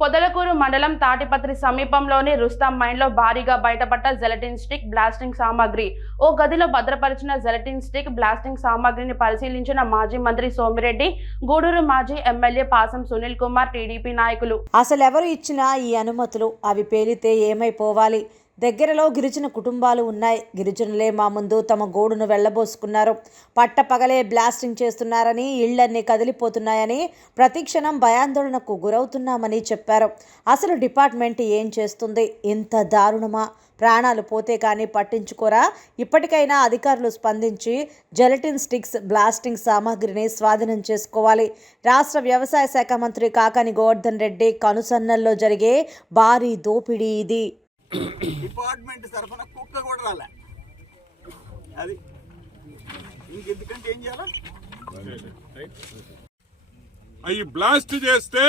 పొదలకూరు మండలం తాటిపత్రి సమీపంలోని రుస్తాం మైన్లో భారీగా బయటపడ్డ జెలటిన్ స్టిక్ బ్లాస్టింగ్ సామాగ్రి. ఓ గదిలో భద్రపరిచిన జెలటిన్ స్టిక్ బ్లాస్టింగ్ సామాగ్రిని పరిశీలించిన మాజీ మంత్రి సోమిరెడ్డి, గూడూరు మాజీ ఎమ్మెల్యే పాసం సునీల్ కుమార్, టీడీపీ నాయకులు. అసలెవరు ఇచ్చినా ఈ అనుమతులు అవి పేలితే ఏమైపోవాలి? దగ్గరలో గిరిజన కుటుంబాలు ఉన్నాయి. గిరిజనులే మా ముందు తమ గోడును వెళ్లబోసుకున్నారు. పట్టపగలే బ్లాస్టింగ్ చేస్తున్నారని, ఇళ్లన్నీ కదిలిపోతున్నాయని, ప్రతిక్షణం భయాందోళనకు గురవుతున్నామని చెప్పారు. అసలు డిపార్ట్మెంట్ ఏం చేస్తుంది? ఇంత దారుణమా? ప్రాణాలు పోతే కానీ పట్టించుకోరా? ఇప్పటికైనా అధికారులు స్పందించి జెలటిన్ స్టిక్స్ బ్లాస్టింగ్ సామాగ్రిని స్వాధీనం చేసుకోవాలి. రాష్ట్ర వ్యవసాయ శాఖ మంత్రి కాకాని గోవర్ధన్ రెడ్డి కనుసన్నల్లో జరిగే భారీ దోపిడీ ఇది. డిపార్ట్మెంట్ తరఫున కుక్క కూడా రాలే. అది ఇంకెందుకంటే ఏం చేయాలా? అవి బ్లాస్ట్ చేస్తే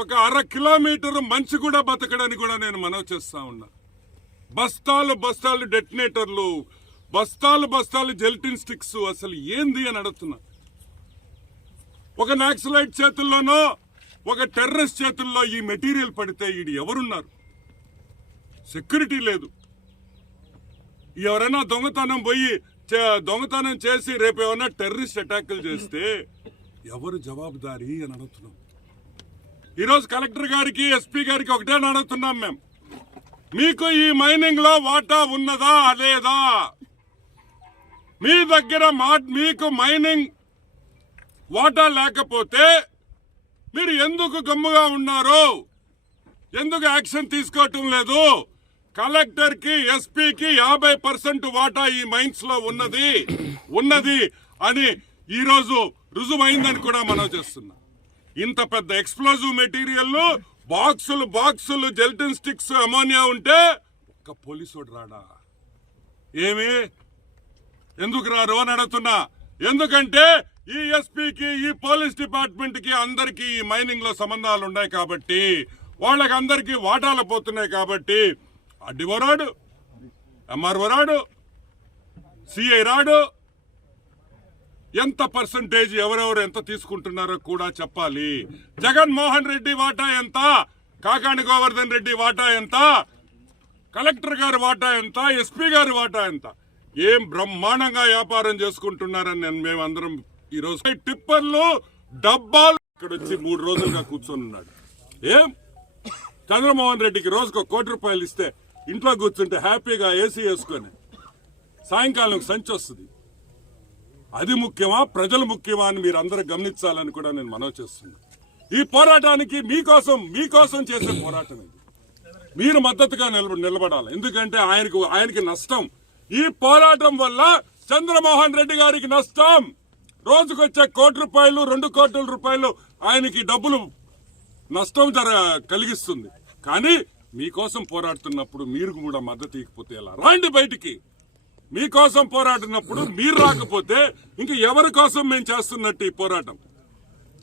ఒక 1/2 కిలోమీటర్ మనిషి కూడా బతకడని కూడా నేను మనవి చేస్తా ఉన్నా. బస్తాలు బస్తాలు డెటనేటర్లు, బస్తాలు బస్తాలు జెలటిన్ స్టిక్స్, అసలు ఏంది అని అడుగుతున్నా. ఒక నాక్సలైట్ చేతుల్లోనో ఒక టెర్రరిస్ట్ చేతుల్లో ఈ మెటీరియల్ పడితే ఈడు ఎవరున్నారు? సెక్యూరిటీ లేదు. ఎవరైనా దొంగతనం చేసి రేపు ఏమైనా టెర్రరిస్ట్ అటాకులు చేస్తే ఎవరు జవాబుదారీ అని అడుగుతున్నాం. ఈరోజు కలెక్టర్ గారికి, ఎస్పీ గారికి ఒకటే అడుగుతున్నాం మేము, మీకు ఈ మైనింగ్ లో వాటా ఉన్నదా లేదా? మీ దగ్గర మీకు మైనింగ్ వాటా లేకపోతే మీరు ఎందుకు గమ్ముగా ఉన్నారు? ఎందుకు యాక్షన్ తీసుకోవటం లేదు? కలెక్టర్ కి, ఎస్పీకి 50% వాటా ఈ మైన్స్ లో ఉన్నది అని ఈరోజు రుజువైందని కూడా మనం చేస్తున్నాం. ఇంత పెద్ద ఎక్స్ప్లోజివ్ మెటీరియల్, బాక్సులు జెలటిన్ స్టిక్స్, అమోనియా ఉంటే ఒక్క పోలీసు రాడా? ఏమి ఎందుకు రారు అని అడుగుతున్నా. ఎందుకంటే ఈ ఎస్పీకి, ఈ పోలీస్ డిపార్ట్మెంట్ కి అందరికీ ఈ మైనింగ్ లో సంబంధాలు ఉన్నాయి కాబట్టి, వాళ్ళకి అందరికీ వాటాలు పోతున్నాయి కాబట్టి అడ్డివో రాడు, ఎంఆర్ఓ రాడు, సిఐ రాడు. ఎంత పర్సంటేజ్ ఎవరెవరు ఎంత తీసుకుంటున్నారో కూడా చెప్పాలి. జగన్మోహన్ రెడ్డి వాటా ఎంత? కాకాని గోవర్ధన్ రెడ్డి వాటా ఎంత? కలెక్టర్ గారి వాటా ఎంత? ఎస్పీ గారి వాటా ఎంత? ఏం బ్రహ్మాండంగా వ్యాపారం చేసుకుంటున్నారని మేమందరం ఈరోజు టిప్పర్లు డబ్బాలు ఇక్కడ వచ్చి 3 రోజులుగా కూర్చొని ఉన్నాడు. ఏం చంద్రమోహన్ రెడ్డికి రోజుకు 1 కోటి రూపాయలు ఇస్తే ఇంట్లో కూర్చుంటే హ్యాపీగా ఏసీ వేసుకొని సాయంకాలం సంచి వస్తుంది. అది ముఖ్యమా, ప్రజలు ముఖ్యమా అని మీరు అందరూ గమనించాలని కూడా నేను మనవి చేస్తున్నా. ఈ పోరాటానికి మీకోసం చేసే పోరాటం ఇది. మీరు మద్దతుగా నిలబడాలి. ఎందుకంటే ఆయనకి నష్టం. ఈ పోరాటం వల్ల చంద్రమోహన్ రెడ్డి గారికి నష్టం. రోజుకొచ్చే 1 కోటి రూపాయలు, 2 కోట్ల రూపాయలు ఆయనకి డబ్బులు నష్టం కలిగిస్తుంది. కానీ మీకోసం పోరాడుతున్నప్పుడు మీరు కూడా మద్దతు ఇవ్వకపోతే ఎలా? రాండి బయటికి. మీకోసం పోరాడినప్పుడు మీరు రాకపోతే ఇంక ఎవరి కోసం మేము చేస్తున్నట్టు ఈ పోరాటం?